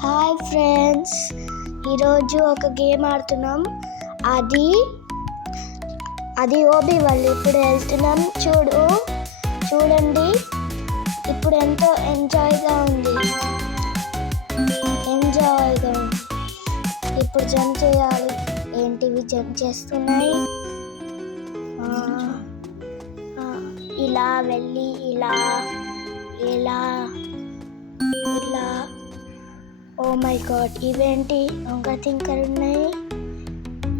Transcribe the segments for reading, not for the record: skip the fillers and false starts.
Hi friends, ఈరోజు ఒక game ఆడుతున్నాం. అది ఓబీ వాళ్ళు. ఇప్పుడు వెళ్తున్నాం. చూడండి, ఇప్పుడు ఎంతో ఎంజాయ్గా ఉంది. ఇప్పుడు జంప్ చేయాలి. ఏంటివి జంప్ చేస్తున్నాయి? ఇలా వెళ్ళి ఇలా. ఓ మై గాడ్, ఇవేంటి ఇంకా థింకర్ ఉన్నాయి.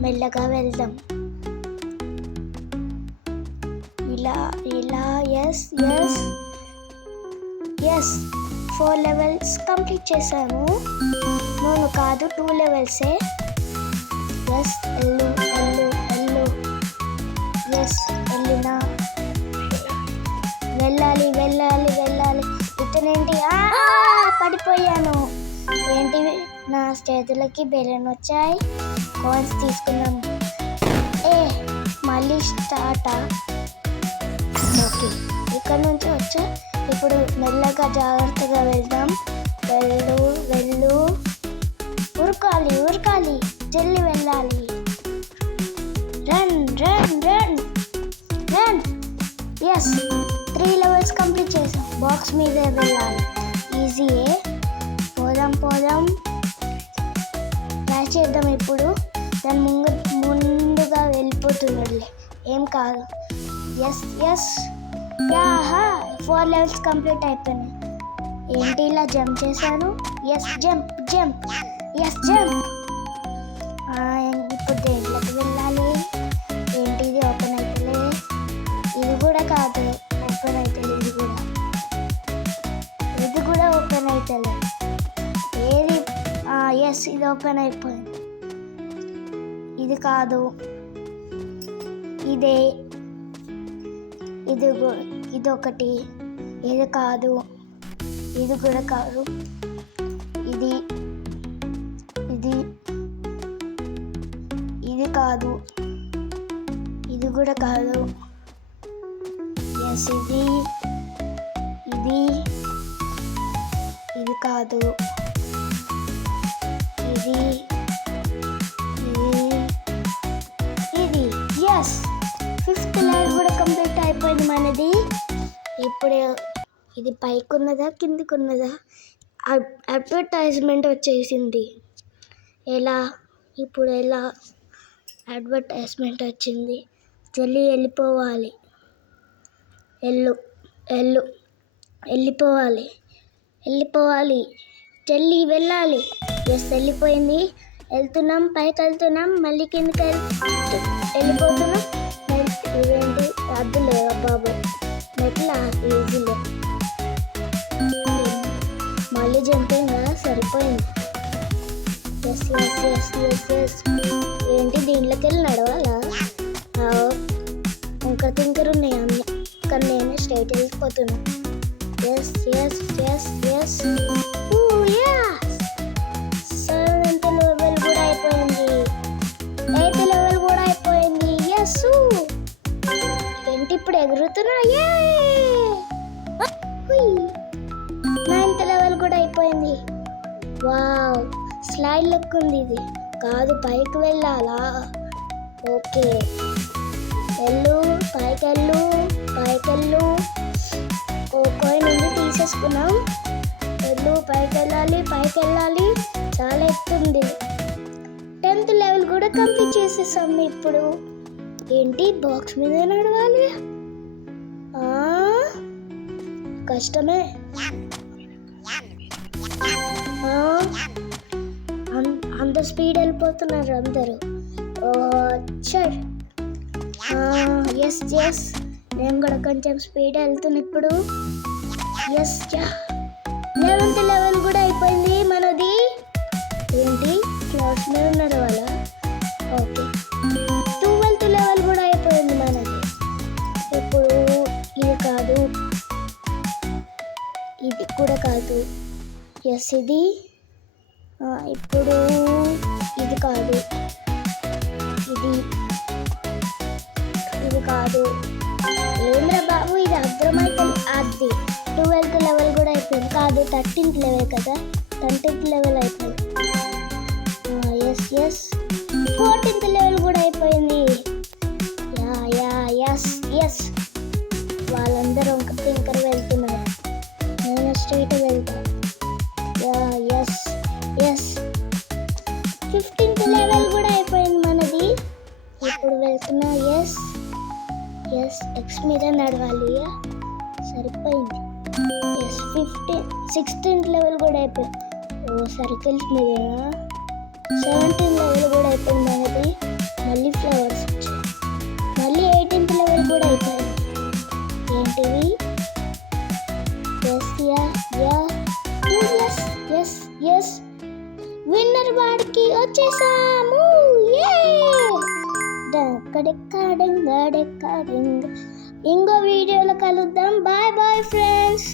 మెల్లగా వెళ్దాం. ఇలా. ఎస్ 4 levels కంప్లీట్ చేశాను. నేను కాదు, 2 levels. ఎస్ ఎల్లు. ఎస్ వెళ్ళినా. వెళ్ళాలి. ఇతనేంటి? పడిపోయాను. ఏంటివి? నా చేతులకి బెలూన్ వచ్చాయి. కాయిన్స్ తీసుకున్నాం. మళ్ళీ స్టార్ట్. ఓకే, ఇక్కడ నుంచి వచ్చా. ఇప్పుడు మెల్లగా జాగ్రత్తగా వెళ్దాం. వెళ్ళు. ఉరకాలి. జల్లి వెళ్ళాలి. రన్. ఎస్ 3 levels కంప్లీట్ చేసాం. బాక్స్ మీద వెళ్ళాలి. ఈజీయే. పోదాం. ట్రై చేద్దాం. ఇప్పుడు దాని ముందుగా వెళ్ళిపోతున్నాడులే, ఏం కాదు. ఎస్ 4 levels కంప్లీట్ అయిపోయినాయి. ఏంటి ఇలా జంప్ చేశాను? Yes jump. ఇప్పుడు దేంట్లోకి వెళ్ళాలి? ఏంటిది? ఓపెన్ అవుతలే. ఇది కూడా కాదు, ఓపెన్ అవుతుంది. ఇది కూడా ఓపెన్ అవుతలే. ఏది? ఎస్, ఇది ఓపెన్ అయిపోయింది. ఇది కాదు, ఇదే. ఇదొకటి. ఇది కాదు, ఇది కూడా కాదు. ఇది కాదు, ఇది కూడా కాదు. ఎస్ ఇది కాదు. ఇది ఎస్ 5th level కూడా కంప్లీట్ అయిపోయింది మనది. ఇప్పుడు ఇది పైకున్నదా కిందికున్నదా? అడ్వర్టైజ్మెంట్ వచ్చేసింది. ఇప్పుడు ఎలా? అడ్వర్టైజ్మెంట్ వచ్చింది. జల్లి వెళ్ళిపోవాలి. వెళ్ళిపోవాలి. జల్లి వెళ్ళాలి. ఎస్ వెళ్ళిపోయింది. వెళ్తున్నాం, పైకి వెళ్తున్నాం, మళ్ళీ కిందకి వెళ్ళిపోతున్నాం. ఇవేంటి? అద్దులే బాబు, మెట్లా ఈజీలే. మళ్ళీ జంపింగ్ సరిపోయింది. ఎస్ ఏంటి? దీంట్లోకి వెళ్ళి నడవాలా? ఇంకా థింకర్ ఉన్నాయి అన్నీ, కానీ నేను స్ట్రైట్ వెళ్ళిపోతున్నా. ఎస్ 7th level కూడా అయిపోయింది. 8th level కూడా అయిపోయింది. ఎస్ ఏంటి? ఇప్పుడు ఎగురుతున్నా. 9th level కూడా అయిపోయింది. వావ్, స్లైడ్ లెక్క ఉంది. ఇది కాదు, పైకి వెళ్ళాలా? ఓకే, పైకెళ్ళు. ఓ కాయిన్ ఉంది, తీసేసుకున్నాం. పైకి వెళ్ళాలి. చాలా ఎత్తుంది. 10th level కూడా కంప్లీట్ చేసేసాం. ఇప్పుడు ఏంటి? బాక్స్ మీద నడవాలి. కష్టమే. అంత స్పీడ్ వెళ్ళిపోతున్నారు అందరూ. ఎస్ నేను కూడా కొంచెం స్పీడ్ వెళ్తున్నా ఇప్పుడు. ఎస్ 11th level కూడా అయిపోయింది మనది. ఏంటి? క్లాస్ మీద ఉన్నారు వాళ్ళ. ఓకే, 12th level కూడా అయిపోయింది మనది. ఇప్పుడు ఇది కాదు, ఇది కూడా కాదు. ఎస్ ఇది. ఇప్పుడు ఇది కాదు, ఇది కాదు. ఏంద్రా బాబు, ఇది అర్థమైతే. అది 12th level కూడా అయిపోయింది. కాదు, 13th level కదా. 10th లెవెల్ అయిపోయింది. ఎస్ ఎస్ 14th లెవెల్ కూడా అయిపోయింది. ఎస్ వాళ్ళందరూ ఒక టింకర్ వెళ్తున్నారు, నేను స్ట్రైట్ వెళ్తా. ఎస్ 15th లెవెల్ కూడా అయిపోయింది మనది. ఇప్పుడు వెళ్తున్నా. ఎస్ ఎక్స్ మీద నడవాలి, సరిపోయింది. 16th లెవెల్ కూడా అయిపోయింది. సర్కిల్స్ మీద 17th లెవెల్ కూడా అయిపోయింది మనది. మళ్ళీ ఫ్లవర్స్ వచ్చాయి. మళ్ళీ 18th లెవెల్ కూడా అయిపోయింది. ఏంటివి? ఎస్ విన్నర్ వాడికి వచ్చేసాము. ఇంకో వీడియోలో కలుద్దాం. Bye friends.